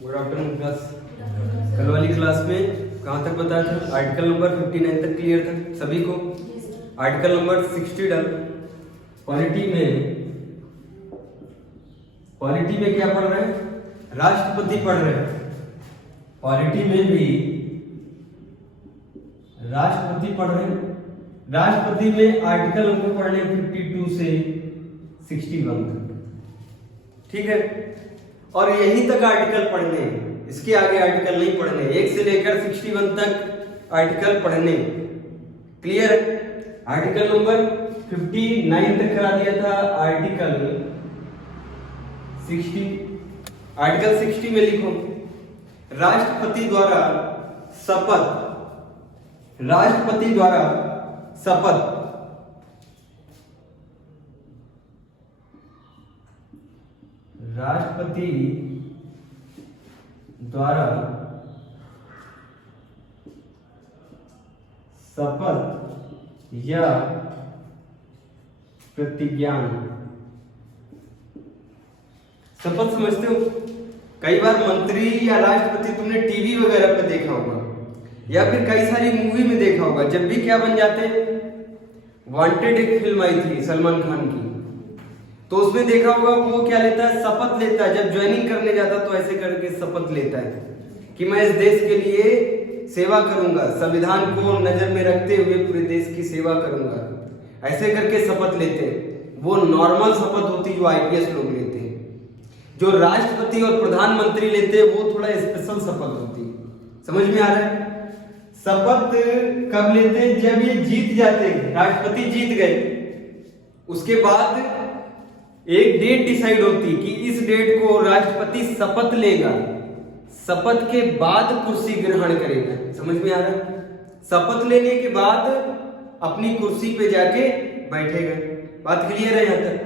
Good afternoon class. कल वाली class में कहाँ तक बताया था? आर्टिकल नंबर 59 तक क्लियर था सभी को। Article number 60 done. पॉलिटी में क्या पढ़ रहे हैं? राष्ट्रपति पढ़ रहे हैं। पॉलिटी में भी राष्ट्रपति पढ़ रहे हैं। राष्ट्रपति में आर्टिकल हमको पढ़ने 52 से 61 तक, ठीक है। और यहीं तक आर्टिकल पढ़ने हैं, इसके आगे आर्टिकल नहीं पढ़ने। 1 से लेकर 61 तक आर्टिकल पढ़ने। क्लियर है? आर्टिकल नंबर 59 तक करा दिया था। आर्टिकल 60 में लिखो, राष्ट्रपति द्वारा शपथ। राष्ट्रपति द्वारा शपथ राष्ट्रपति द्वारा शपथ या प्रतिज्ञान। शपथ समझते हो? कई बार मंत्री या राष्ट्रपति तुमने टीवी वगैरह पे देखा होगा या फिर कई सारी मूवी में देखा होगा। जब भी क्या बन जाते हैं, वांटेड एक फिल्म आई थी सलमान खान की, तो उसमें देखा होगा वो क्या लेता है? शपथ लेता है। जब ज्वाइनिंग करने जाता तो ऐसे करके शपथ लेता है कि मैं इस देश के लिए सेवा करूंगा, संविधान को नजर में रखते हुए पूरे देश की सेवा करूंगा, ऐसे करके शपथ लेते हैं। वो नॉर्मल शपथ होती जो आईपीएस लोग लेते हैं। जो राष्ट्रपति और प्रधानमंत्री लेते हैं वो थोड़ा स्पेशल शपथ होती है। समझ में आ रहा है? शपथ कब लेते हैं? जब ये जीत जाते हैं, राष्ट्रपति जीत गए, उसके बाद एक डेट डिसाइड होती कि इस डेट को राष्ट्रपति शपथ लेगा, शपथ के बाद कुर्सी ग्रहण करेगा। समझ में आ रहा है? शपथ लेने के बाद अपनी कुर्सी पे जाके बैठेगा। बात क्लियर है यहां तक?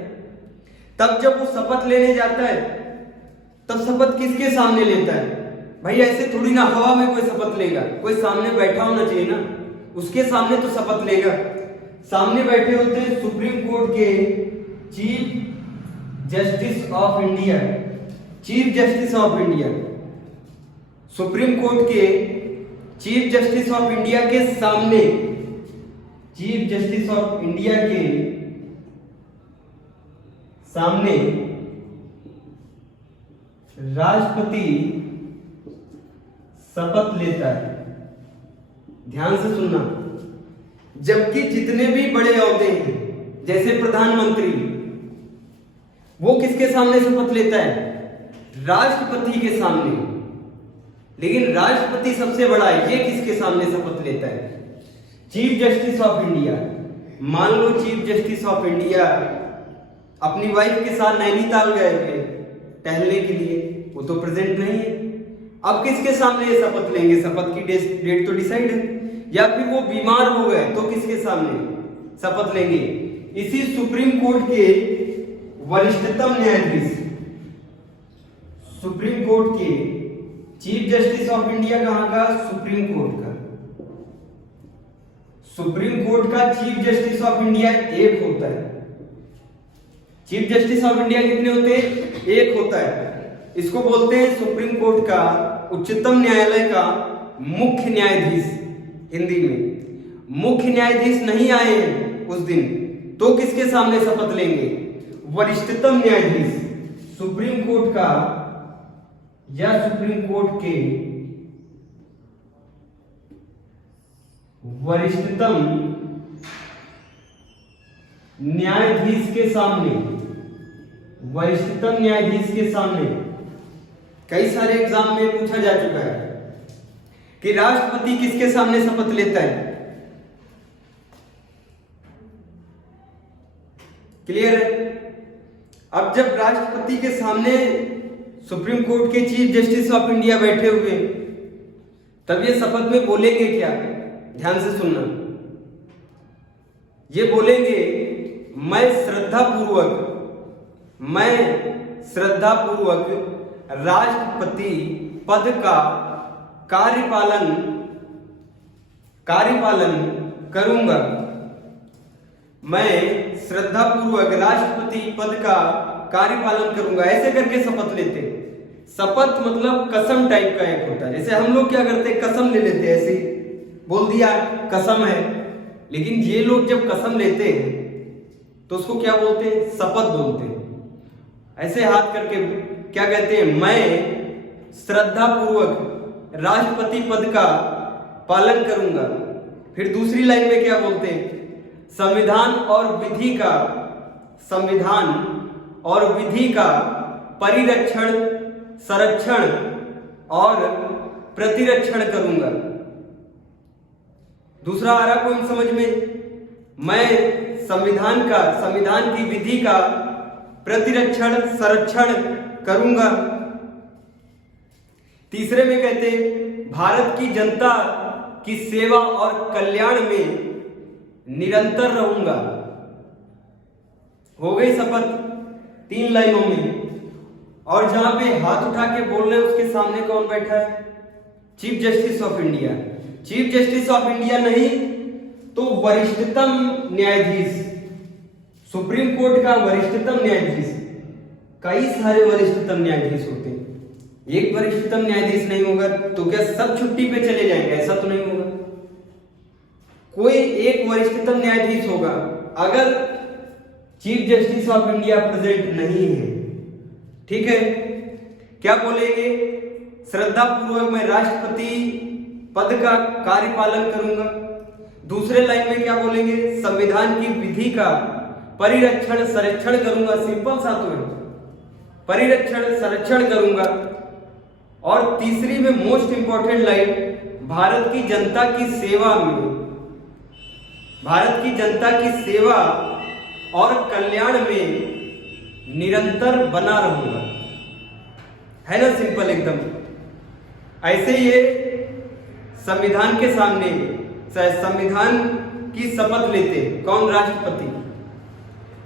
तब जब वो शपथ लेने जाता है तब शपथ किसके सामने लेता है? भाई ऐसे थोड़ी ना हवा में कोई शपथ लेगा, कोई सामने बैठा होना चाहिए ना, उसके सामने तो शपथ लेगा। सामने बैठे होते हैं सुप्रीम कोर्ट के chief justice of India. Chief justice of India, supreme court के चीफ जस्टिस ऑफ इंडिया के सामने, चीफ जस्टिस ऑफ इंडिया के सामने राष्ट्रपति शपथ लेता है। ध्यान से सुनना। जबकि जितने भी बड़े ओहदे हैं जैसे प्रधानमंत्री, वो किसके सामने शपथ लेता है? राष्ट्रपति के सामने। लेकिन राष्ट्रपति सबसे बड़ा है, ये किसके सामने शपथ लेता है? Chief justice of India. मान लो चीफ जस्टिस ऑफ इंडिया अपनी वाइफ के साथ नैनीताल गए थे टहलने के लिए, वो तो प्रेजेंट नहीं है। अब किसके सामने ये शपथ लेंगे? शपथ की डेट तो डिसाइड है। या फिर वो बीमार हो गए तो किसके सामने शपथ लेंगे? इसी सुप्रीम कोर्ट के वरिष्ठतम न्यायाधीश, सुप्रीम कोर्ट के चीफ जस्टिस ऑफ इंडिया कहां का? सुप्रीम कोर्ट का। सुप्रीम कोर्ट का चीफ जस्टिस ऑफ इंडिया एक होता है। चीफ जस्टिस ऑफ इंडिया कितने होते हैं? एक होता है। इसको बोलते हैं सुप्रीम कोर्ट का, उच्चतम न्यायालय का मुख्य न्यायाधीश। हिंदी में मुख्य न्यायाधीश नहीं आए हैं उस दिन तो किसके सामने शपथ लेंगे? वरिष्ठतम न्यायाधीश, सुप्रीम कोर्ट का या सुप्रीम कोर्ट के वरिष्ठतम न्यायाधीश के सामने। वरिष्ठतम न्यायाधीश के सामने। कई सारे एग्जाम में पूछा जा चुका है कि राष्ट्रपति किसके सामने शपथ लेता है। क्लियर है? अब जब राष्ट्रपति के सामने सुप्रीम कोर्ट के चीफ जस्टिस ऑफ इंडिया बैठे हुए, तब ये शपथ में बोलेंगे क्या? ध्यान से सुनना। ये बोलेंगे, मैं श्रद्धापूर्वक राष्ट्रपति पद का कार्यपालन करूंगा। मैं श्रद्धापूर्वक राष्ट्रपति पद का कार्यपालन करूंगा, ऐसे करके शपथ लेते। शपथ मतलब कसम टाइप का एक होता है। जैसे हम लोग क्या करते हैं, कसम ले लेते हैं, ऐसे बोल दिया कसम है, लेकिन ये लोग जब कसम लेते हैं तो उसको क्या बोलते हैं, शपथ बोलते हैं। ऐसे हाथ करके क्या कहते हैं, मैं श्रद्धा पूर्वक राष्ट्रपति पद का पालन करूंगा। फिर दूसरी लाइन में क्या बोलते हैं, संविधान और विधि का परिरक्षण, संरक्षण और प्रतिरक्षण करूंगा। दूसरा आ रहा कोई समझ में, मैं संविधान की विधि का प्रतिरक्षण, संरक्षण करूंगा। तीसरे में कहते हैं भारत की जनता की सेवा और कल्याण में निरंतर रहूंगा। हो गई शपथ 3 लाइनों में। और जहां पे हाथ उठा के बोल रहे हैं उसके सामने कौन बैठा है, chief justice of India. Chief justice of India नहीं तो वरिष्ठतम न्यायाधीश, सुप्रीम कोर्ट का वरिष्ठतम न्यायाधीश। कई सारे वरिष्ठतम न्यायाधीश होते हैं, एक वरिष्ठतम न्यायाधीश नहीं होगा तो क्या सब छुट्टी पे चले जाएंगे, ऐसा तो नहीं होगा। कोई एक वरिष्ठतम न्यायाधीश होगा। अगर chief justice of India present नहीं है, ठीक है, क्या बोलेंगे, श्रद्धा पूर्वक मैं राष्ट्रपति पद का कार्यपालन करूंगा। दूसरे लाइन में क्या बोलेंगे, संविधान की विधि का परिरक्षण, संरक्षण करूंगा। सिंपल सा तो है, परिरक्षण, संरक्षण करूंगा। और तीसरी में मोस्ट इंपॉर्टेंट लाइन, भारत की जनता की सेवा और कल्याण में निरंतर बना रहूंगा। है ना सिंपल एकदम। ऐसे ये संविधान के सामने संविधान की शपथ लेते कौन, राष्ट्रपति।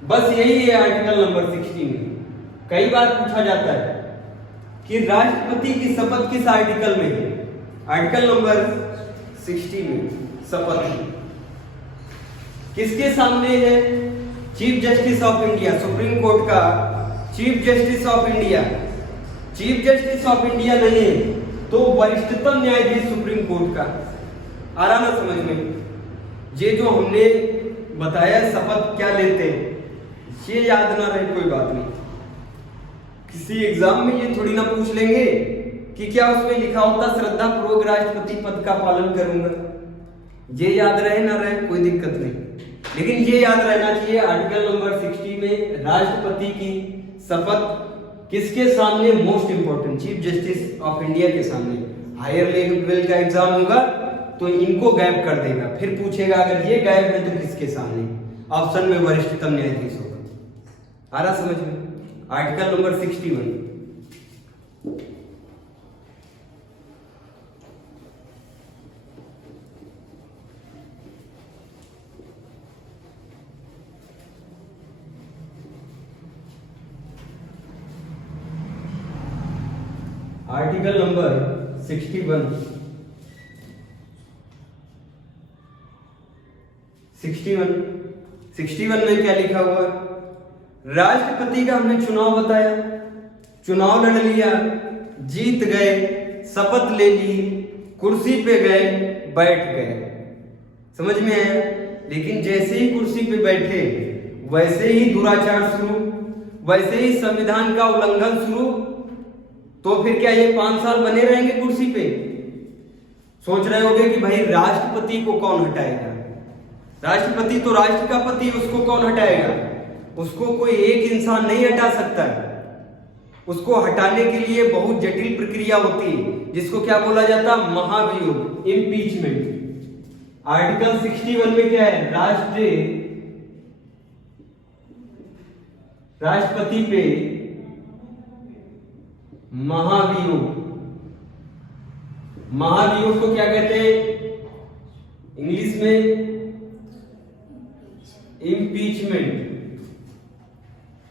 बस यही है आर्टिकल नंबर 60 में। कई बार पूछा जाता है कि राष्ट्रपति की शपथ किस आर्टिकल में है, आर्टिकल नंबर 60 में शपथ किसके सामने है, chief justice of India, supreme court का chief justice of India. Chief justice of India नहीं है तो वरिष्ठतम न्यायाधीश सुप्रीम कोर्ट का। आ रहा ना समझ में। ये जो हमने बताया शपथ क्या लेते हैं, ये याद ना रहे कोई बात नहीं, किसी एग्जाम में ये थोड़ी ना पूछ लेंगे कि क्या उसमें लिखा होता श्रद्धा पूर्वक राष्ट्रपति पद का पालन करूंगा। ये याद रहे ना रहे कोई दिक्कत नहीं, लेकिन ये याद रहना चाहिए आर्टिकल नंबर 60 में राष्ट्रपति की शपथ किसके सामने, most important chief justice of India के सामने। हायर लेवल का एग्जाम होगा तो इनको गायब कर देगा, फिर पूछेगा अगर ये गायब है तो किसके सामने, ऑप्शन में वरिष्ठतम न्यायाधीश होगा। आ रहा समझ में। आर्टिकल नंबर 61 आर्टिकल नंबर 61 में क्या लिखा हुआ, राष्ट्रपति का हमने चुनाव बताया, चुनाव लड़ लिया, जीत गए, शपथ ले ली, कुर्सी पे गए, बैठ गए। समझ में आया। लेकिन जैसे ही कुर्सी पे बैठे वैसे ही दुराचार शुरू, वैसे ही संविधान का उल्लंघन शुरू। तो फिर क्या ये 5 साल बने रहेंगे कुर्सी पे? सोच रहे होंगे कि भाई राष्ट्रपति को कौन हटाएगा, राष्ट्रपति तो राष्ट्र का पति, उसको कौन हटाएगा? उसको कोई एक इंसान नहीं हटा सकता है। उसको हटाने के लिए बहुत जटिल प्रक्रिया होती है, जिसको क्या बोला जाता है, महाभियोग, इम्पीचमेंट। आर्टिकल 61 में क्या है, राष्ट्रपति पे महाभियोग। महाभियोग को क्या कहते हैं इंग्लिश में, इम्पीचमेंट।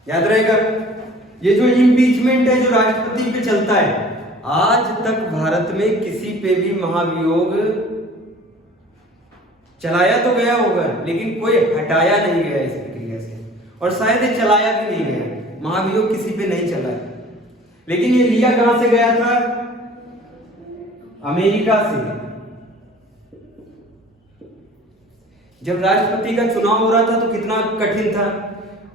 याद रहेगा। ये जो इम्पीचमेंट है जो राष्ट्रपति पे चलता है, आज तक भारत में किसी पे भी महाभियोग चलाया तो गया होगा लेकिन कोई हटाया नहीं गया इस प्रक्रिया से, और शायद ये चलाया भी नहीं गया। महाभियोग किसी पे नहीं चला है। लेकिन ये लिया कहां से गया था? अमेरिका से। जब राष्ट्रपति का चुनाव हो रहा था तो कितना कठिन था,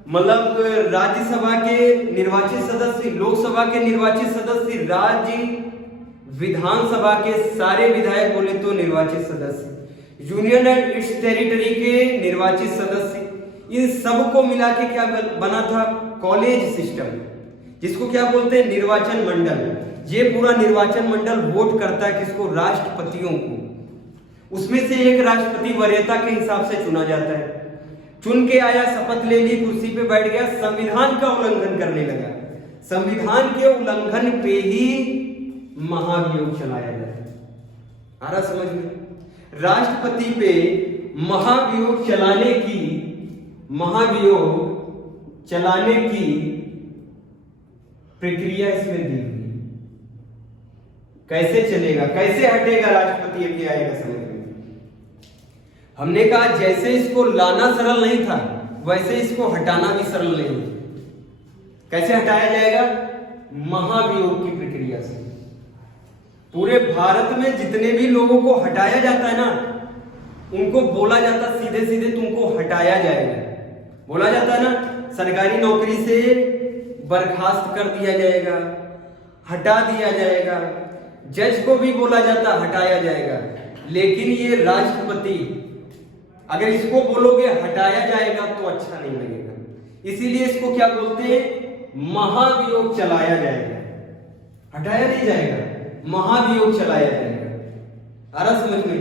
मतलब राज्यसभा के निर्वाचित सदस्य, लोकसभा के निर्वाचित सदस्य, राज्य विधानसभा के सारे विधायक बोले तो निर्वाचित सदस्य, यूनियन एंड इट्स टेरिटरी के निर्वाचित सदस्य, इन सबको मिला के क्या बना था? कॉलेज सिस्टम, जिसको क्या बोलते हैं? निर्वाचन मंडल। ये पूरा निर्वाचन मंडल वोट करता है किसको? राष्ट्रपतियों को। उसमें से एक राष्ट्रपति वरीयता के हिसाब से चुना जाता है। चुन के आया, शपथ ले ली, कुर्सी पे बैठ गया, संविधान का उल्लंघन करने लगा। संविधान के उल्लंघन पे ही महाभियोग चलाया जाता है। आ रहा समझ में? राष्ट्रपति पे महाभियोग चलाने की प्रक्रिया इसमें दी हुई। कैसे चलेगा, कैसे हटेगा राष्ट्रपति, अभी आएगा समझ में। हमने कहा जैसे इसको लाना सरल नहीं था, वैसे इसको हटाना भी सरल नहीं। कैसे हटाया जाएगा? महाभियोग की प्रक्रिया से। पूरे भारत में जितने भी लोगों को हटाया जाता है ना, उनको बोला जाता सीधे सीधे तुमको हटाया जाएगा। बोला जाता है ना, सरकारी नौकरी से बर्खास्त कर दिया जाएगा, हटा दिया जाएगा। जज को भी बोला जाता हटाया जाएगा। लेकिन ये राष्ट्रपति, अगर इसको बोलोगे हटाया जाएगा तो अच्छा नहीं लगेगा, इसीलिए इसको क्या बोलते हैं? महाभियोग चलाया जाएगा। हटाया नहीं जाएगा, महाभियोग चलाया जाएगा। आ रहा समझ में?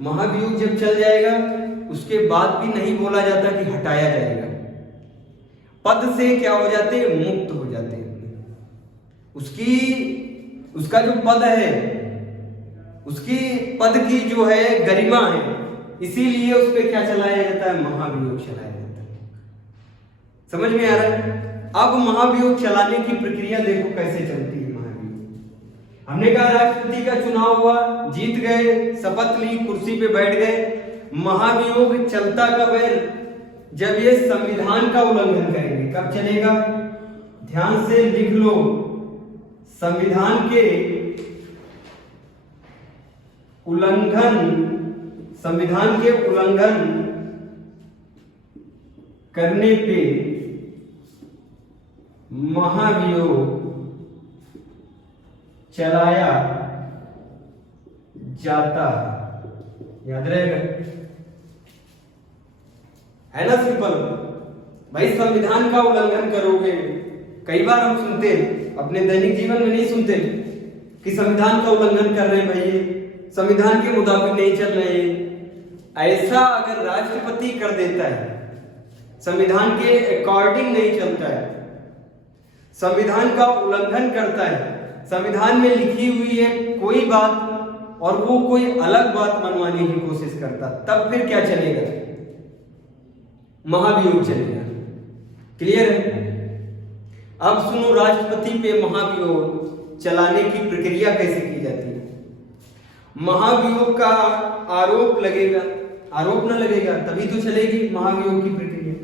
महाभियोग जब चल जाएगा उसके बाद भी नहीं बोला जाता कि हटाया जाएगा। पद से क्या हो जाते हैं? मुक्त हो जाते हैं। उसका जो पद है, उसकी पद की जो है गरिमा है, इसीलिए उस पर क्या चलाया जाता है? महाभियोग चलाया जाता है। समझ में आ रहा है? अब महाभियोग चलाने की प्रक्रिया देखो कैसे चलती है। हमने कहा राष्ट्रपति का चुनाव हुआ, जीत गए, शपथ ली, कुर्सी पे बैठ गए। महाभियोग चलता कब है? जब ये संविधान का उल्लंघन करेंगे। कब चलेगा? ध्यान से लिख लो, संविधान के उल्लंघन करने पे महाभियोग चलाया जाता है। याद रहेगा? है ना सिंपल भाई। संविधान का उल्लंघन करोगे, कई बार हम सुनते हैं, अपने दैनिक जीवन में नहीं सुनते कि संविधान का उल्लंघन कर रहे हैं भाई, संविधान के मुताबिक नहीं चल रहे हैं। ऐसा अगर राष्ट्रपति कर देता है, संविधान के अकॉर्डिंग नहीं चलता है, संविधान का उल्लंघन करता है, संविधान में लिखी हुई है कोई बात और वो कोई अलग बात मनवाने की कोशिश करता, तब फिर क्या चलेगा? महाभियोग चलेगा। क्लियर है? अब सुनो, राष्ट्रपति पे महाभियोग चलाने की प्रक्रिया कैसे की जाती है। महाभियोग का आरोप लगेगा, आरोप ना लगेगा तभी तो चलेगी महाभियोग की प्रक्रिया।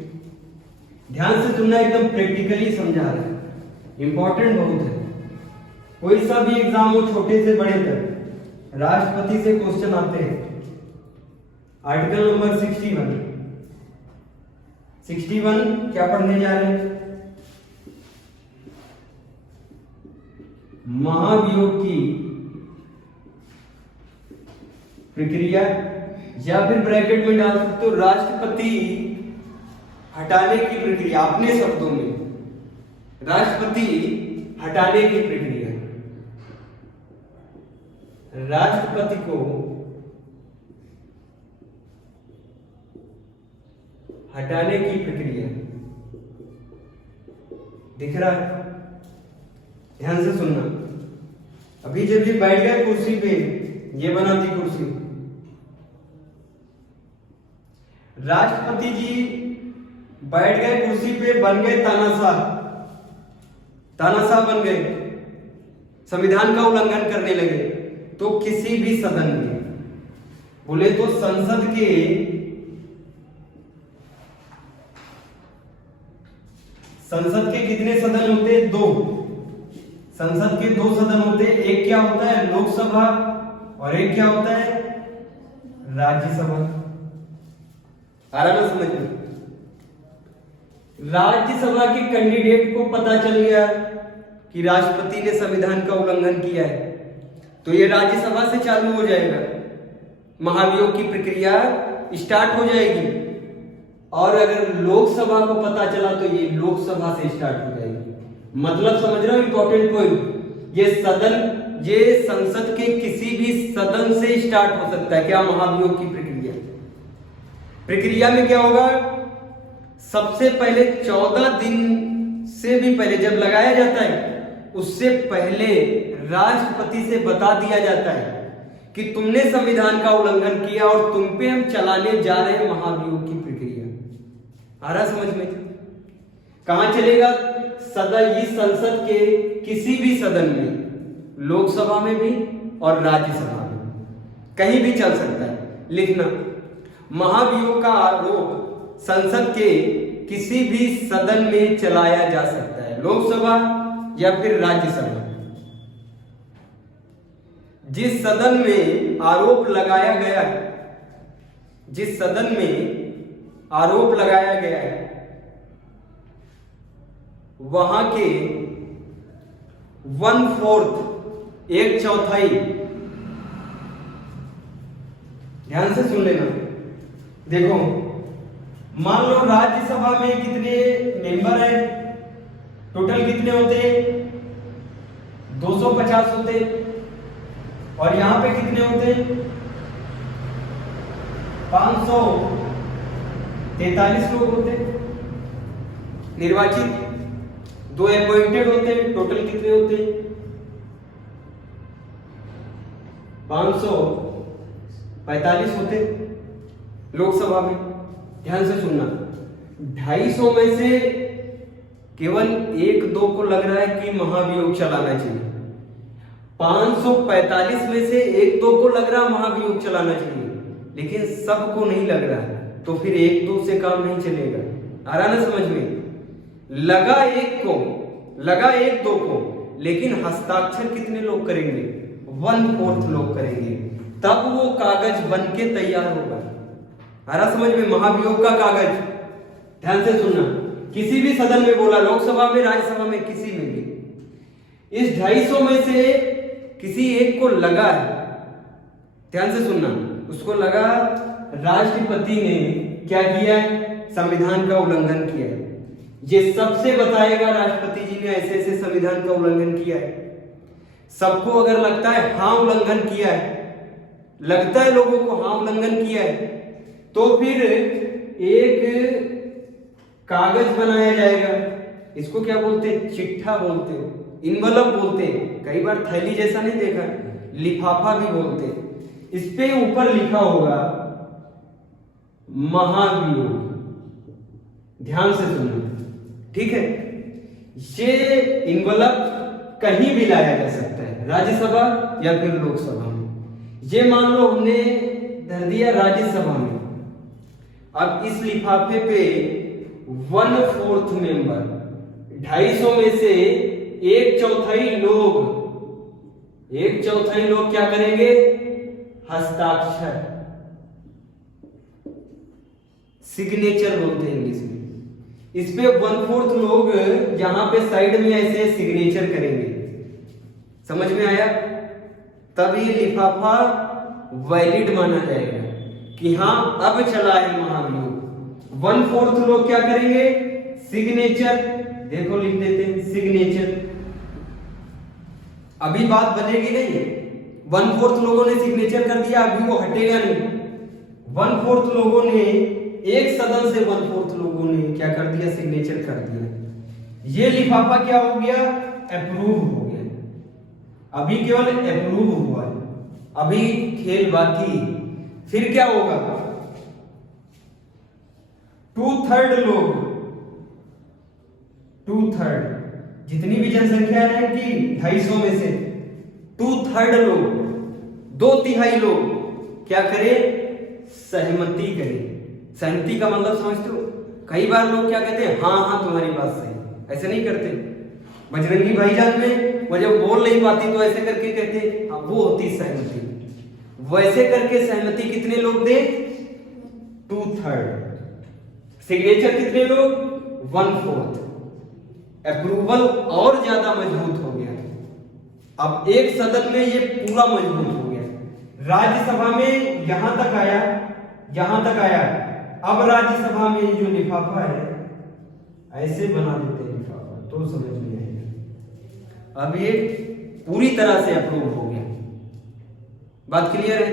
ध्यान से सुनना, एकदम प्रैक्टिकली समझा रहा है, इंपॉर्टेंट बहुत है। कोई सा भी एग्जाम हो, छोटे से बड़े तक, राष्ट्रपति से क्वेश्चन आते हैं। आर्टिकल नंबर 61 क्या पढ़ने जा रहे हैं? महाभियोग की प्रक्रिया, या फिर ब्रैकेट में डाल सकते हो राष्ट्रपति हटाने की प्रक्रिया। अपने शब्दों में राष्ट्रपति हटाने की प्रक्रिया, राष्ट्रपति को हटाने की प्रक्रिया। दिख रहा है? ध्यान से सुनना। अभी जब ये बैठ गए कुर्सी पे, ये बना थी कुर्सी, राष्ट्रपति जी बैठ गए कुर्सी पे, बन गए तानाशाह बन गए, संविधान का उल्लंघन करने लगे। तो किसी भी सदन में, बोले तो संसद के कितने सदन होते हैं? 2। संसद के दो सदन होते हैं, एक क्या होता है लोकसभा और एक क्या होता है राज्यसभा। आ रहा ना समझ में? राज्यसभा के कैंडिडेट को पता चल गया कि राष्ट्रपति ने संविधान का उल्लंघन किया है, तो ये राज्यसभा से चालू हो जाएगा, महाभियोग की प्रक्रिया स्टार्ट हो जाएगी। और अगर लोकसभा को पता चला तो ये लोकसभा से स्टार्ट हो जाएगी। मतलब समझ रहे हो इंपॉर्टेंट पॉइंट, ये संसद के किसी भी सदन से स्टार्ट हो सकता है। क्या? महाभियोग की प्रक्रिया में क्या होगा, सबसे पहले 14 दिन से भी पहले जब लगाया जाता है उससे पहले राष्ट्रपति से बता दिया जाता है कि तुमने संविधान का उल्लंघन किया और तुम पे हम चलाने जा रहे हैं महाभियोग की प्रक्रिया। आ रहा समझ में? कहां चलेगा? इस संसद के किसी भी सदन में, लोकसभा में भी और राज्यसभा में, कहीं भी चल सकता है। लिखना, महाभियोग का आरोप संसद के किसी भी सदन में चलाया जा सकता है, लोकसभा या फिर राज्यसभा। जिस सदन में आरोप लगाया गया है, जिस सदन में आरोप लगाया गया है वहां के 1/4 एक चौथाई, ध्यान से सुन लेना। देखो, मान लो राज्यसभा में कितने मेंबर है, टोटल कितने होते? 250 होते। और यहां पे कितने होते? 543 लोग होते निर्वाचित, 2 अपॉइंटेड होते। टोटल कितने होते? 545 होते लोकसभा में। ध्यान से सुनना, 250 में से केवल 1-2 को लग रहा है कि महाभियोग चलाना चाहिए, 545 में से 1-2 को लग रहा महाभियोग चलाना चाहिए, लेकिन सबको नहीं लग रहा, तो फिर 1-2 से काम नहीं चलेगा। आ रहा ना समझ में? लगा 1-2 को, लेकिन हस्ताक्षर कितने लोग करेंगे? 1/4 लोग करेंगे, तब वो कागज बन के तैयार होगा। आ रहा समझ में? महाभियोग का कागज, ध्यान से सुनना, किसी भी सदन में बोला, लोकसभा में, राज्यसभा में, किसी में भी, इस 250 में से किसी एक को लगा है, ध्यान से सुनना, उसको लगा राष्ट्रपति ने क्या किया है? संविधान का उल्लंघन किया है। ये सबसे बताएगा राष्ट्रपति जी ने ऐसे ऐसे संविधान का उल्लंघन किया है। सबको अगर लगता है हाँ उल्लंघन किया है, लगता है लोगों को हाँ उल्लंघन किया है, तो फिर एक कागज बनाया जाएगा। इसको क्या बोलते हैं? चिट्ठा बोलते हैं, इनवलप बोलते हैं, कई बार थैली जैसा नहीं देखा, लिफाफा भी बोलते हैं। इस पे ऊपर लिखा होगा महाभियोग। ध्यान से सुनना, ठीक है? ये इनवलप कहीं भी लाया जा सकता है, राज्यसभा या फिर लोकसभा में। ये मान लो हमने धर दिया राज्यसभा में, अब इस लिफाफे पे 1/4 मेंबर, 250 में से 1/4 लोग क्या करेंगे? हस्ताक्षर, सिग्नेचर बोलते हैं इंग्लिश में। इस पे 1/4 लोग यहां पे साइड में ऐसे सिग्नेचर करेंगे। समझ में आया? तब ये लिफाफा वैलिड माना जाएगा कि हाँ अब चला है महाभियोग। 1/4 लोग क्या करेंगे? सिग्नेचर, देखो लिख देते हैं सिग्नेचर। अभी बात बनेगी नहीं, 1/4 लोगों ने सिग्नेचर कर दिया, अभी वो हटेगा नहीं। 1/4 लोगों ने, एक सदन से 1/4 लोगों ने क्या कर दिया? सिग्नेचर कर दिया। ये लिफाफा क्या हो गया? अप्रूव हो गया। अभी केवल अप्रूव हुआ है, अभी खेल बाकी। फिर क्या होगा? 2/3 लोग, 2/3 जितनी भी जनसंख्या है कि 250 में से 2/3 लोग, 2/3 लोग क्या करें? सहमति करें। सहमति का मतलब समझते हो? कई बार लोग क्या कहते हैं? हाँ हाँ तुम्हारी बात सही, ऐसे नहीं करते। बजरंगी भाईजान में वो जब बोल नहीं पाती तो ऐसे करके कहते वो होती सहमति। वैसे करके सहमति कितने लोग दे? 2/3। सिग्नेचर कितने लोग? 1/4। अप्रूवल और ज्यादा मजबूत हो गया। अब एक सदन में ये पूरा मजबूत हो गया। राज्यसभा में यहां तक आया, यहां तक आया। अब राज्यसभा में जो लिफाफा है ऐसे बना देते हैं लिफाफा, तो समझ में आएगा। अब ये पूरी तरह से अप्रूव हो गया। बात क्लियर है?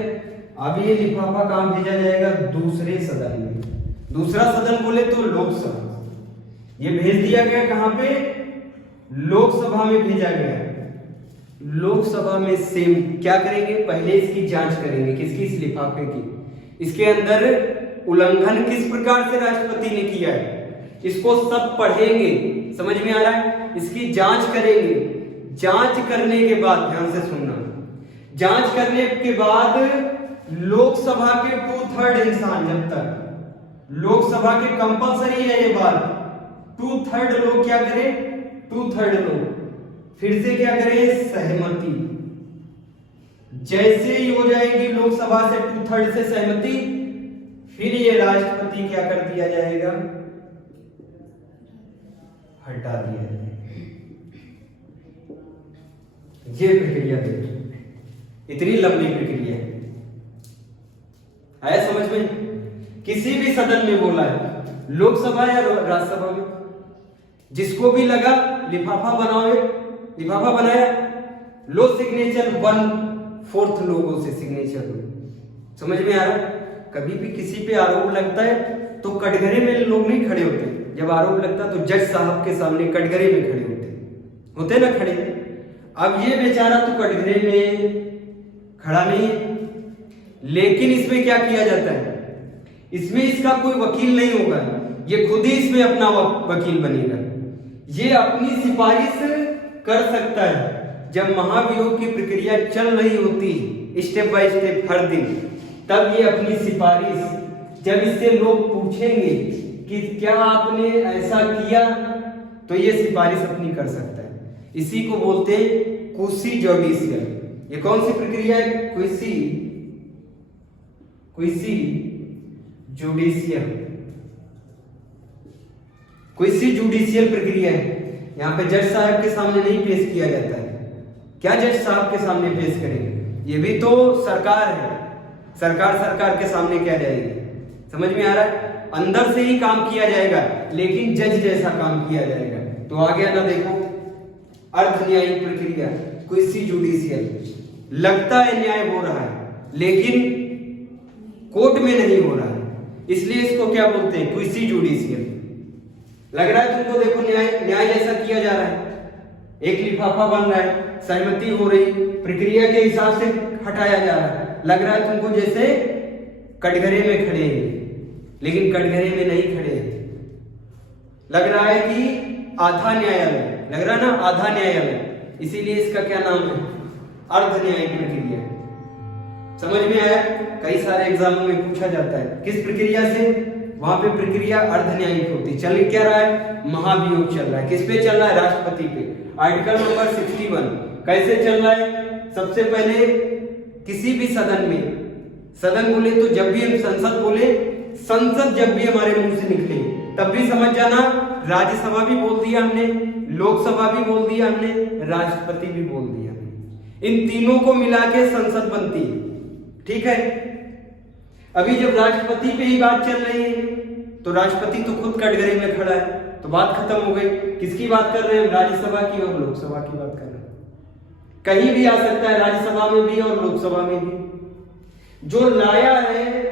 अब ये लिफाफा कहां भेजा जाएगा? दूसरे सदन में। दूसरा सदन बोले तो लोकसभा। ये भेज दिया गया कहां पे? लोकसभा में भेजा गया। लोकसभा में सेम क्या करेंगे? पहले इसकी जांच करेंगे। किसकी? इस लिफाफे की। इसके अंदर उल्लंघन किस प्रकार से राष्ट्रपति ने किया है इसको सब पढ़ेंगे। समझ में आ रहा है? इसकी जांच करेंगे। जांच करने के बाद, ध्यान से सुनना, जांच करने के बाद लोकसभा के 2/3 इंसान, जब तक लोकसभा के कंपलसरी है ये बात, 2/3 लोग क्या करें? 2/3 लोग फिर से क्या करें? सहमति। जैसे ही हो जाएगी लोकसभा से 2/3 से सहमति, फिर ये राष्ट्रपति क्या कर दिया जाएगा? हटा दिया जाएगा। ये प्रक्रिया देखिए, इतनी लंबी प्रक्रिया है। आया समझ में? किसी भी सदन में बोला है, लोकसभा या राज्यसभा में, जिसको भी लगा लिफाफा बनाओ, लिफाफा बनाया, लो सिग्नेचर 1/4 लोगों से सिग्नेचर हुए। समझ में आ रहा है? कभी भी किसी पे आरोप लगता है तो कटघरे में लोग नहीं खड़े होते। जब आरोप लगता तो जज साहब के सामने कटघरे में खड़े होते ना खड़े। अब ये बेचारा तो कटघरे में खड़ा नहीं है, लेकिन इसमें क्या किया जाता है? इसमें इसका कोई वकील नहीं होगा, ये खुद ही इसमें अपना वकील बनेगा। ये अपनी सिफारिश कर सकता है। जब महाभियोग की प्रक्रिया चल रही होती स्टेप बाय स्टेप हर दिन, तब ये अपनी सिफारिश, जब इससे लोग पूछेंगे कि क्या आपने ऐसा किया, तो ये सिफारिश अपनी कर सकता है। इसी को बोलते हैं क्विसी जुडिशियल। ये कौन सी प्रक्रिया है? क्विसी जुडिशियल। क्विसी जुडिशियल प्रक्रिया है। यहाँ पे जज साहब के सामने नहीं पेश किया जाता है। क्या जज साहब के सामने पेश करेंगे? ये भी तो सरकार है, सरकार के सामने क्या जाएगी? समझ में आ रहा है? अंदर से ही काम किया जाएगा, लेकिन जज जैसा काम किया जाएगा। तो आगे आना देखो, अर्ध न्यायिक प्रक्रिया, क्विसी जुडिशियल। लगता है न्याय हो रहा है, लेकिन कोर्ट में नहीं हो रहा है, इसलिए इसको क्या बोलते हैं? क्विसी जुडिशियल। लग रहा है तुमको, देखो न्याय जैसा किया जा रहा है। एक लिफाफा बन रहा है, सहमति हो रही, प्रक्रिया के हिसाब से हटाया जा रहा है। लग रहा है तुमको जैसे कटघरे में खड़े हैं, लेकिन कटघरे में नहीं खड़े हैं। लग रहा है कि आधा न्यायालय, लग रहा है ना, आधा न्यायालय। इसीलिए इसका क्या नाम है? अर्ध न्यायिक प्रक्रिया। समझ में आया? कई सारे एग्जामों में पूछा जाता है किस प्रक्रिया से, वहां पे प्रक्रिया अर्ध न्यायिक होती। चल क्या रहा है? महाभियोग चल रहा है। किस पे चल रहा है? राष्ट्रपति पे। आर्टिकल नंबर 61 कैसे चल रहा है? सबसे पहले किसी भी सदन में, सदन बोले तो जब भी हम संसद बोले, संसद जब भी हमारे मुंह से निकले तब भी समझ जाना राज्यसभा भी बोल दिया हमने, लोकसभा भी बोल दिया हमने, राष्ट्रपति भी बोल दिया हमने। इन तीनों को मिला के संसद बनती है। ठीक है? अभी जब राष्ट्रपति पे ही बात चल रही है, तो राष्ट्रपति तो खुद कटघरे में खड़ा है, तो बात खत्म हो गई। किसकी बात कर रहे हैं? राज्यसभा की और लोकसभा की बात कर रहे हैं। कहीं भी आ सकता है, राज्यसभा में भी और लोकसभा में भी। जो लाया है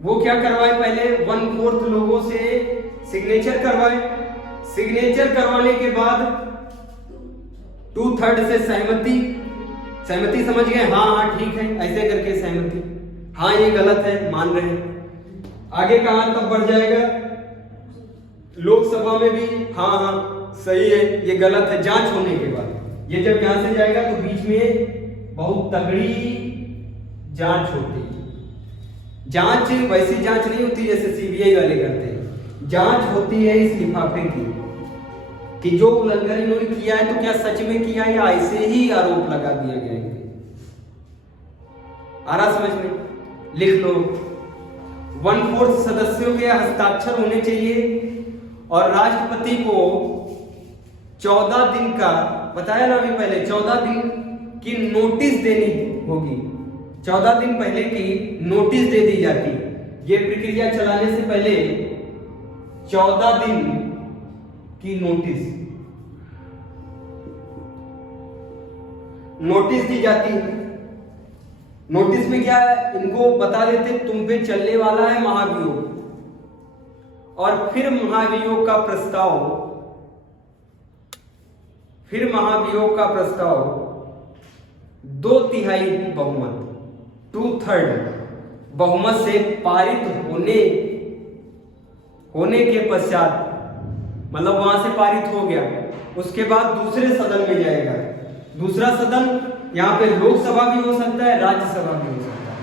वो क्या करवाए? पहले 1/4 लोगों से सिग्नेचर करवाए। सिग्नेचर करवाने के बाद 2/3 से सहमति। सहमति समझ गए? हाँ ठीक है, ऐसे करके सहमति। हाँ ये गलत है, मान रहे हैं। आगे कहां तब बढ़ जाएगा? लोकसभा में भी हाँ सही है, ये गलत है, जांच होने के बाद। ये जब यहां से जाएगा तो बीच में बहुत तगड़ी जांच होती है। जांच वैसी जांच नहीं होती जैसे सीबीआई वाले करते हैं, जांच होती है इस लिफाफे की। कि जो उल्लंघन इन्होंने किया है तो क्या सच में किया है या ऐसे ही आरोप लगा दिया गया है। आ रहा समझ में? लिख लो 1/4 सदस्यों के हस्ताक्षर होने चाहिए और राष्ट्रपति को 14 दिन का, बताया ना अभी पहले, 14 दिन की नोटिस देनी होगी। 14 दिन पहले की नोटिस दे दी जाती। ये प्रक्रिया चलाने से पहले 14 दिन की नोटिस दी जाती। नोटिस में क्या है, इनको बता देते तुम पे चलने वाला है महाभियोग, और फिर महाभियोग का प्रस्ताव 2/3 बहुमत, 2/3 बहुमत से पारित होने के पश्चात, मतलब वहां से पारित हो गया, उसके बाद दूसरे सदन में जाएगा। दूसरा सदन यहाँ पे लोकसभा भी हो सकता है, राज्यसभा भी हो सकता है।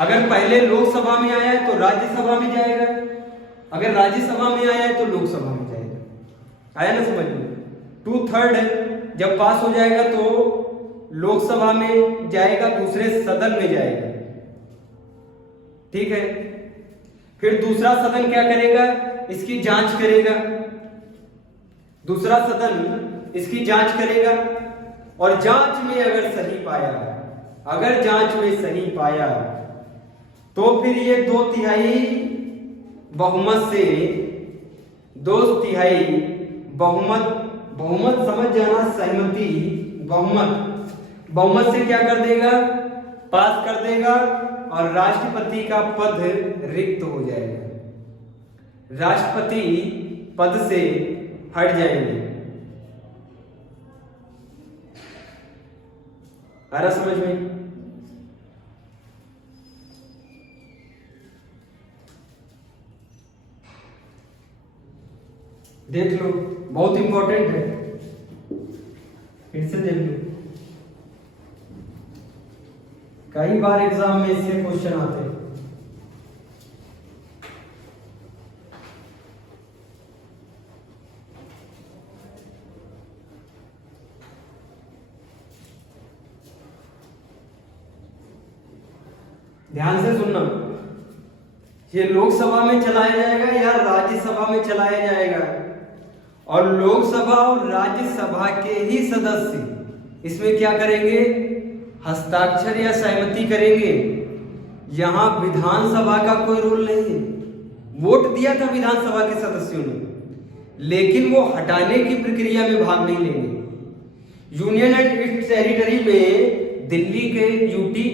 अगर पहले लोकसभा में आया है तो राज्यसभा में जाएगा, अगर राज्यसभा में आया है तो लोकसभा में जाएगा। आया ना समझ में? 2/3 जब पास हो जाएगा तो लोकसभा में जाएगा, दूसरे सदन में जाएगा। ठीक है, फिर दूसरा सदन क्या करेगा, इसकी जांच करेगा। दूसरा सदन इसकी जांच करेगा और जांच में अगर सही पाया तो फिर ये 2/3 बहुमत से 2/3 बहुमत समझ जाना, सहमति बहुमत से क्या कर देगा, पास कर देगा और राष्ट्रपति का पद रिक्त हो जाएगा। राष्ट्रपति पद से हट जाएंगे। आ रहा समझ में? देख लो, बहुत इंपॉर्टेंट है, फिर से देख लो। कई बार एग्जाम में इससे क्वेश्चन आते हैं। ध्यान से सुनना, ये लोकसभा में चलाया जाएगा या राज्यसभा में चलाया जाएगा, और लोकसभा और राज्यसभा के ही सदस्य इसमें क्या करेंगे, हस्ताक्षर या सहमति करेंगे। यहां विधानसभा का कोई रोल नहीं है। वोट दिया था विधानसभा के सदस्यों ने, लेकिन वो हटाने की प्रक्रिया में भाग नहीं लेंगे। यूनियन एंड इट्स टेरिटरी में दिल्ली के यूटी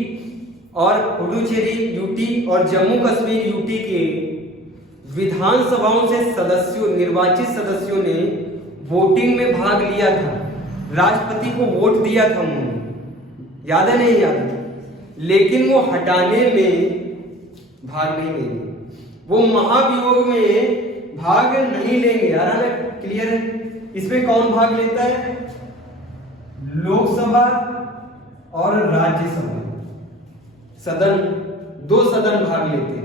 और पुडुचेरी यूटी और जम्मू कश्मीर यूटी के विधानसभाओं से निर्वाचित सदस्यों ने वोटिंग में भाग लिया था। राष्ट्रपति को वोट दिया था उन्होंने, याद है नहीं याद? लेकिन वो हटाने में भाग नहीं लेंगे, वो महाभियोग में भाग नहीं लेंगे। यार ना, क्लियर है? इसमें कौन भाग लेता है? लोकसभा और राज्यसभा सदन, 2 सदन भाग लेते हैं।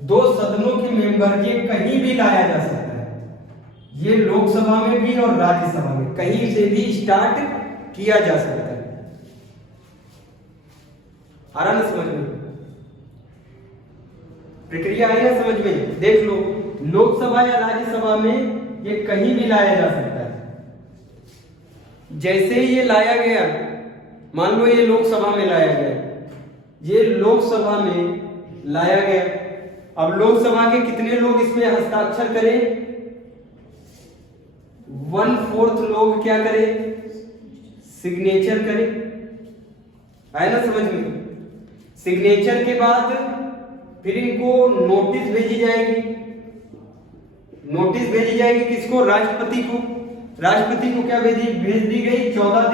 2 सदनों के मेंबर ये कहीं भी लाया जा सकता है, ये लोकसभा में भी और राज्यसभा में कहीं से भी स्टार्ट किया जा सकता है। आ रहा ना समझ में? प्रक्रिया आई ना समझ में? देख लो, लोकसभा या राज्यसभा में ये कहीं भी लाया जा सकता है। जैसे ही ये लाया गया, मान लो ये लोकसभा में लाया गया, ये लोकसभा में लाया गया। अब लोकसभा के कितने लोग इसमें हस्ताक्षर करें? 1/4 लोग क्या करें? सिग्नेचर करें। आया ना समझ में? सिग्नेचर के बाद फिर इनको नोटिस भेजी जाएगी। नोटिस भेजी जाएगी किसको? राष्ट्रपति को। राष्ट्रपति को क्या भेज दी गई? 14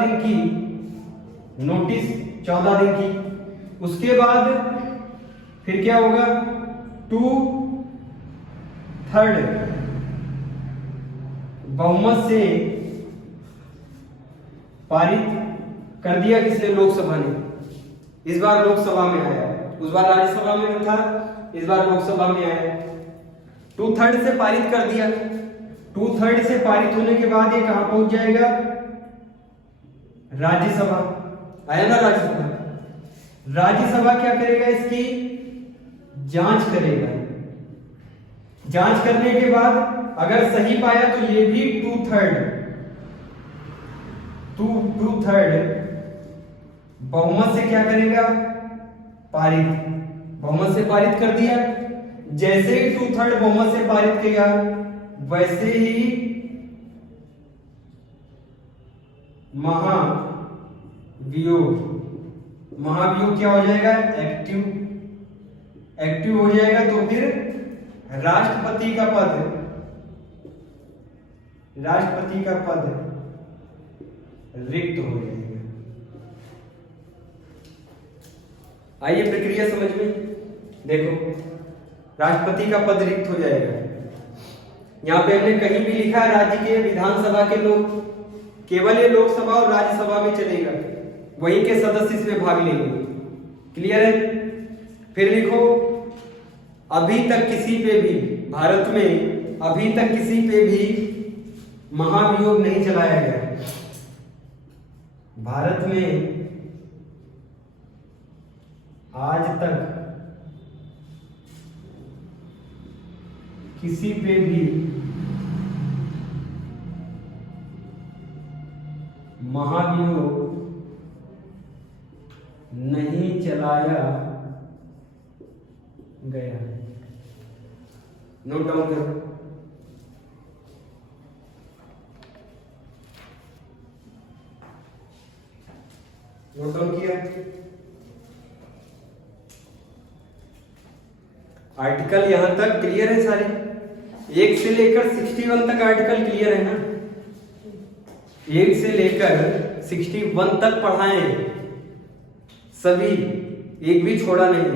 दिन की नोटिस, 14 दिन की। उसके बाद फिर क्या होगा? 2/3 बहुमत से पारित कर दिया किसने? लोकसभा ने। इस बार लोकसभा में आया, उस बार राज्यसभा में था, इस बार लोकसभा में आया। 2/3 से पारित कर दिया। 2/3 से पारित होने के बाद ये कहां पहुंच जाएगा? राज्यसभा। आया ना राज्यसभा? राज्यसभा क्या करेगा? इसकी जांच करेगा। जांच करने के बाद अगर सही पाया तो ये भी 2/3 बहुमत से क्या करेगा? पारित। बहुमत से पारित कर दिया। जैसे ही 2/3 बहुमत से पारित किया वैसे ही महाभियोग क्या हो जाएगा? एक्टिव हो जाएगा। तो फिर राष्ट्रपति का पद रिक्त हो जाएगा। आइए प्रक्रिया समझ में। देखो, राष्ट्रपति का पद रिक्त हो जाएगा। यहां पे हमने कहीं भी लिखा है राज्य के विधानसभा के लोग, केवल ये लोकसभा और राज्यसभा में चलेगा, वहीं के सदस्य इसमें भाग लेंगे। क्लियर है? फिर लिखो, अभी तक किसी पे भी भारत में अभी तक किसी पे भी महाभियोग नहीं चलाया गया। भारत में आज तक किसी पे भी महाभियोग नहीं चलाया गया। नोट डाउन करो। नोट डाउन किया? आर्टिकल यहां तक क्लियर है सारे? 1 से लेकर 61 तक आर्टिकल क्लियर है ना? 1 से लेकर 61 तक पढ़ाए सभी, एक भी छोड़ा नहीं।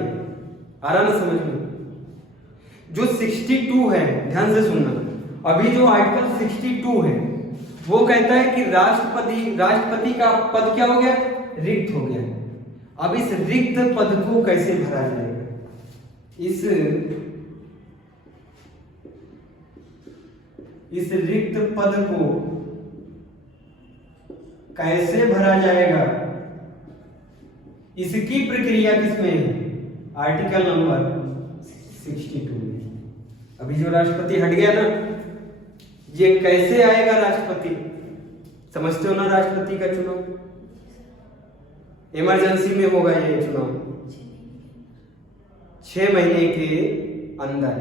आ रहा ना समझ में? जो 62 है, ध्यान से सुनना, अभी जो आर्टिकल 62 है वो कहता है कि राष्ट्रपति का पद क्या हो गया? रिक्त हो गया। अब इस रिक्त पद को कैसे भरा जाएगा? इस रिक्त पद को कैसे भरा जाएगा? इसकी प्रक्रिया किसमें? आर्टिकल नंबर 62 में। अभी जो राष्ट्रपति हट गया ना, ये कैसे आएगा राष्ट्रपति? समझते हो ना? राष्ट्रपति का चुनाव इमरजेंसी में होगा। ये चुनाव 6 महीने के अंदर।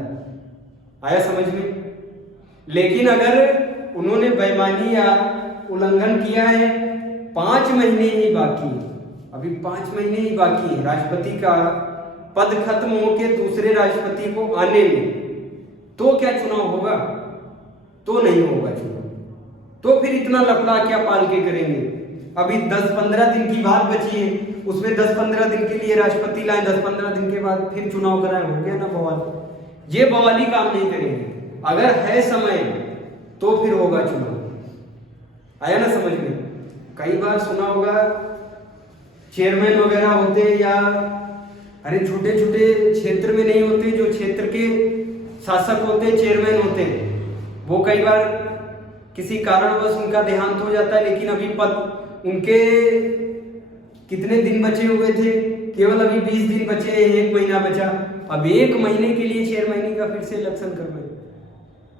आया समझ में? लेकिन अगर उन्होंने बेईमानी या उल्लंघन किया है, 5 महीने ही बाकी है, अभी 5 महीने ही बाकी है राष्ट्रपति का पद खत्म होकर दूसरे राष्ट्रपति को आने में, तो क्या चुनाव होगा? तो नहीं होगा चुनाव। तो फिर इतना लफड़ा क्या पाल के करेंगे? अभी 10-15 दिन की बात बची है, उसमें 10-15 दिन के लिए राष्ट्रपति लाए, 10-15 दिन के बाद फिर चुनाव कराए, हो गया ना बवाल। ये बवाली काम नहीं करेंगे। अगर है समय तो फिर होगा चुनाव। आया ना समझ में? कई बार सुना होगा चेयरमैन वगैरह होते, या अरे छोटे छोटे क्षेत्र में नहीं होते, जो क्षेत्र के शासक होते, चेयरमैन होते हैं, वो कई बार किसी कारणवश उनका देहांत हो जाता है, लेकिन अभी पद उनके कितने दिन बचे हुए थे? केवल अभी 20 दिन बचे, 1 महीना बचा। अब 1 महीने के लिए चेयरमैनी का फिर से इलेक्शन करवाएंगे?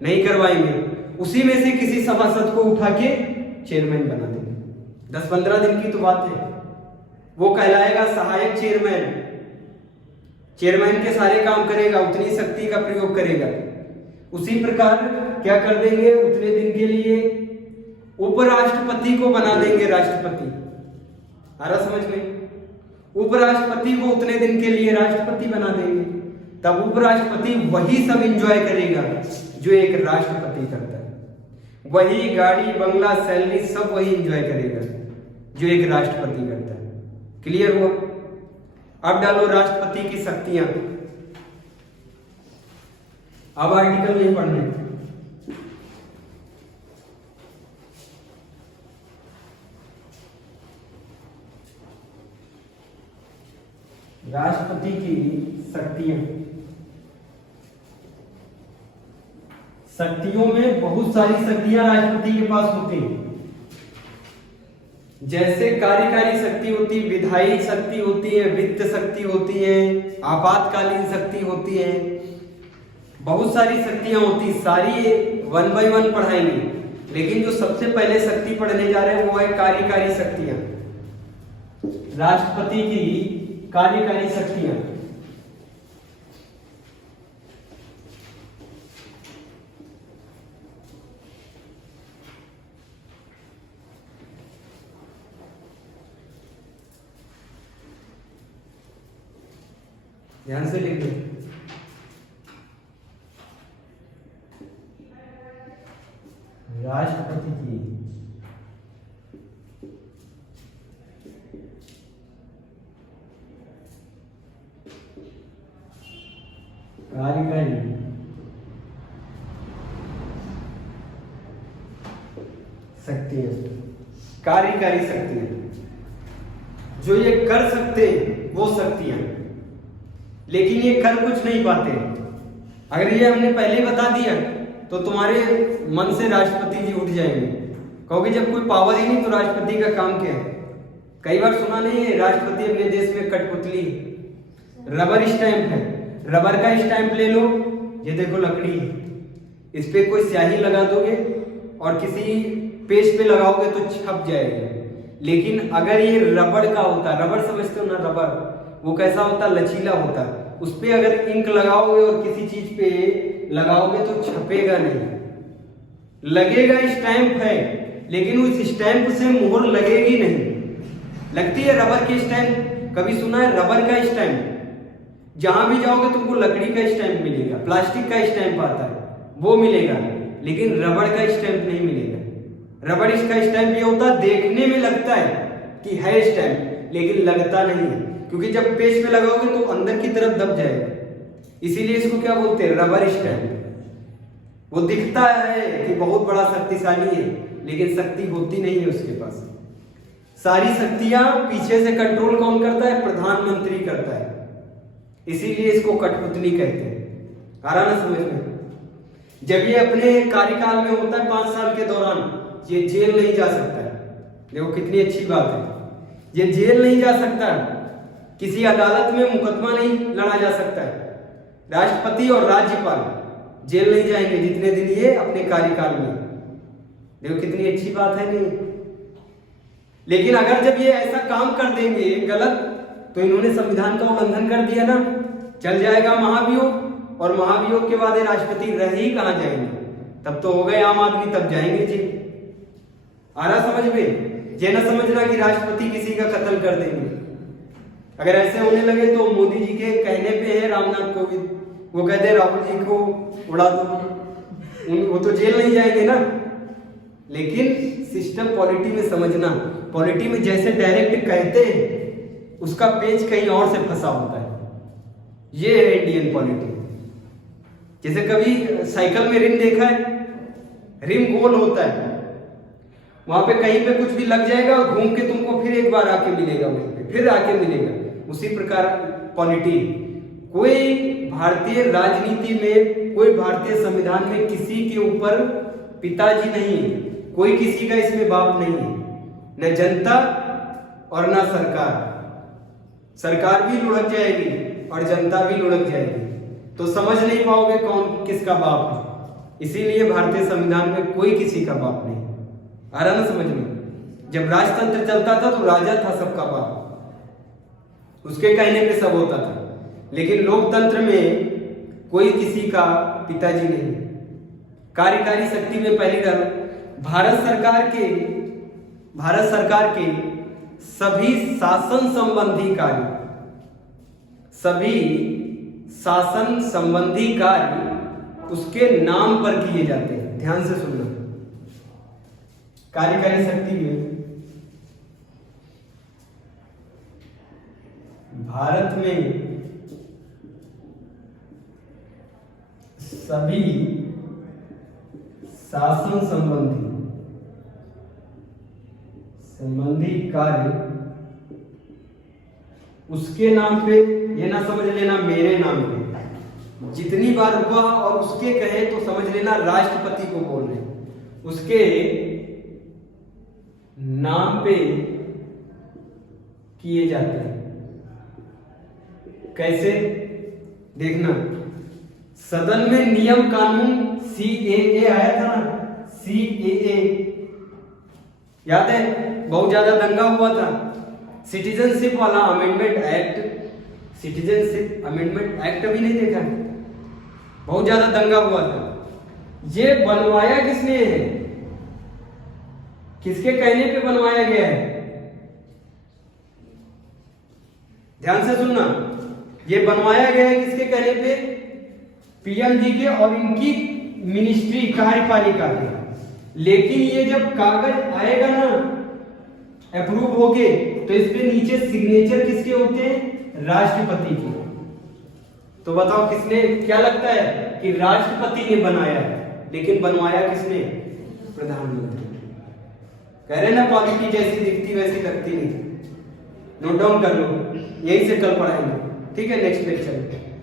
नहीं करवाएंगे। उसी में से किसी सभासद को उठा के चेयरमैन बना देंगे। 10-15 दिन की तो बात है। वो कहलाएगा सहायक चेयरमैन। चेयरमैन के सारे काम करेगा, उतनी शक्ति का प्रयोग करेगा। उसी प्रकार क्या कर देंगे, उतने दिन के लिए उपराष्ट्रपति को बना देंगे राष्ट्रपति। आ रहा समझ में? उपराष्ट्रपति को उतने दिन के लिए राष्ट्रपति बना देंगे। तब उपराष्ट्रपति वही सब एंजॉय करेगा जो एक राष्ट्रपति करता है। वही गाड़ी, बंगला, सैलरी सब वही एंजॉय करेगा जो एक राष्ट्रपति करता है। क्लियर हुआ? अब डालो राष्ट्रपति की शक्तियां। अब आर्टिकल नहीं पढ़ने। राष्ट्रपति की शक्तियां। शक्तियों में बहुत सारी शक्तियां राष्ट्रपति के पास होती हैं। जैसे कार्यकारी शक्ति होती, विधायी शक्ति होती है, वित्त शक्ति होती है, आपातकालीन शक्ति होती है, बहुत सारी शक्तियां होती। सारी 1 बाय 1 पढ़ाएंगे, लेकिन जो सबसे पहले शक्ति पढ़ने जा रहे हैं वो है कार्यकारी शक्तियां, राष्ट्रपति की कार्यकारी शक्तियां। ध्यान से लिख लो। राष्ट्रपति की कार्यकारी शक्तियां, कार्यकारी शक्तियां जो ये कर सकते हैं वो शक्तियां, लेकिन ये कर कुछ नहीं पाते। अगर ये हमने पहले ही बता दिया तो तुम्हारे मन से राष्ट्रपति जी उठ जाएंगे, कहोगे जब कोई पावर ही नहीं तो राष्ट्रपति का काम क्या है। कई बार सुना नहीं है, राष्ट्रपति अपने देश में कठपुतली, रबर स्टैंप है। रबर का स्टैंप ले लो, ये देखो लकड़ी, इस पे कोई स्याही लगा दोगे और किसी पेज पे लगाओगे तो छप जाएगा। लेकिन अगर ये रबड़ का होता, रबड़ समझते हो ना, रबर वो कैसा होता, लचीला होता, उस पे अगर इंक लगाओगे और किसी चीज पे लगाओगे तो छपेगा नहीं, लगेगा स्टैंप है, लेकिन उस स्टैंप से मोहर लगेगी नहीं। लगती है रबर की स्टैंप, कभी सुना है रबर का स्टैंप? जहां भी जाओगे तुमको लकड़ी का स्टैंप मिलेगा, प्लास्टिक का स्टैंप आता है वो मिलेगा, लेकिन रबड़ का स्टैंप नहीं मिलेगा। रबड़ इसका स्टैंप ये होता है, देखने में लगता है कि है स्टैंप, लेकिन लगता नहीं है, क्योंकि जब पेज पे लगाओगे तो अंदर की तरफ दब जाएगा। इसीलिए इसको क्या बोलते हैं, रबर स्टैंप। वो दिखता है कि बहुत बड़ा शक्तिशाली है, लेकिन शक्ति होती नहीं है उसके पास। सारी शक्तियां पीछे से कंट्रोल कौन करता है, प्रधानमंत्री करता है। इसीलिए इसको कठपुतली कहते हैं। आ रहा ना समझ में? जब ये अपने कार्यकाल में होता है 5 साल के दौरान, ये जेल नहीं जा सकता है। देखो कितनी अच्छी बात है, ये जेल नहीं जा सकता, किसी अदालत में मुकदमा नहीं लड़ा जा सकता है। राष्ट्रपति और राज्यपाल जेल नहीं जाएंगे जितने दिन ये अपने कार्यकाल में। देखो कितनी अच्छी बात है नहीं? लेकिन अगर जब ये ऐसा काम कर देंगे गलत, तो इन्होंने संविधान का उल्लंघन कर दिया ना, चल जाएगा महाभियोग, और महाभियोग के बाद राष्ट्रपति रह ही कहां जाएंगे? तब तो हो गए आम आदमी, तब जाएंगे जी। आ रहा समझ में? ये ना समझना कि राष्ट्रपति किसी का कत्ल कर देंगे। अगर ऐसे होने लगे तो मोदी जी के कहने पे है रामनाथ कोविंद, वो कहते राहुल जी को उड़ा दो, वो तो जेल नहीं जाएंगे ना। लेकिन सिस्टम पॉलिटी में समझना, पॉलिटी में जैसे डायरेक्ट कहते हैं उसका पेज कहीं और से फंसा होता है। ये है इंडियन पॉलिटी। जैसे कभी साइकिल में रिम देखा है, रिम गोल होता है, वहां पे कहीं पे कुछ भी लग जाएगा और घूम के तुमको फिर एक बार आके मिलेगा, वहीं पे फिर आके मिलेगा। उसी प्रकार पॉलिटी, कोई भारतीय राजनीति में, कोई भारतीय संविधान में किसी के ऊपर पिताजी नहीं है, कोई किसी का इसमें बाप नहीं है, न जनता और न सरकार। सरकार भी लुढ़क जाएगी और जनता भी लुढ़क जाएगी, तो समझ नहीं पाओगे कौन किसका बाप है। इसीलिए भारतीय संविधान में कोई किसी का बाप नहीं। आ रहा ना समझ में? जब राजतंत्र चलता था तो राजा था सबका बाप, उसके कहने पे सब होता था। लेकिन लोकतंत्र में कोई किसी का पिताजी नहीं। कार्यकारी शक्ति में पहली तरफ भारत सरकार के सभी शासन संबंधी कार्य उसके नाम पर किए जाते हैं। ध्यान से सुनना, कार्यकारी शक्ति में भारत में सभी शासन संबंधी कार्य उसके नाम पे, ये ना समझ लेना मेरे नाम पे, जितनी बार हुआ और उसके कहे तो समझ लेना राष्ट्रपति को बोल रहे हैं, उसके नाम पे किए जाते हैं। कैसे? देखना, सदन में नियम कानून CAA आया था ना, CAA याद है? बहुत ज्यादा दंगा हुआ था। सिटीजनशिप वाला amendment act, citizenship amendment act अभी नहीं देखा है, बहुत ज्यादा दंगा हुआ था। ये बनवाया किसने है? किसके कहने पे बनवाया गया है? ध्यान से सुनना, ये बनवाया गया है किसके कहने पे? PM जी के और इनकी मिनिस्ट्री कार्यपालिका के। लेकिन ये जब कागज आएगा ना अप्रूव होके, तो इस पे नीचे सिग्नेचर किसके होते हैं? राष्ट्रपति के। तो बताओ किसने? क्या लगता है कि राष्ट्रपति ने बनाया है, लेकिन बनवाया किसने? प्रधानमंत्री। कह रहे ना पॉलिटी जैसी दिखती वैसी लगती नहीं। नोट डाउन कर लो, यही से कल पढ़ाएंगे, ठीक है? नेक्स्ट लेक्चर में।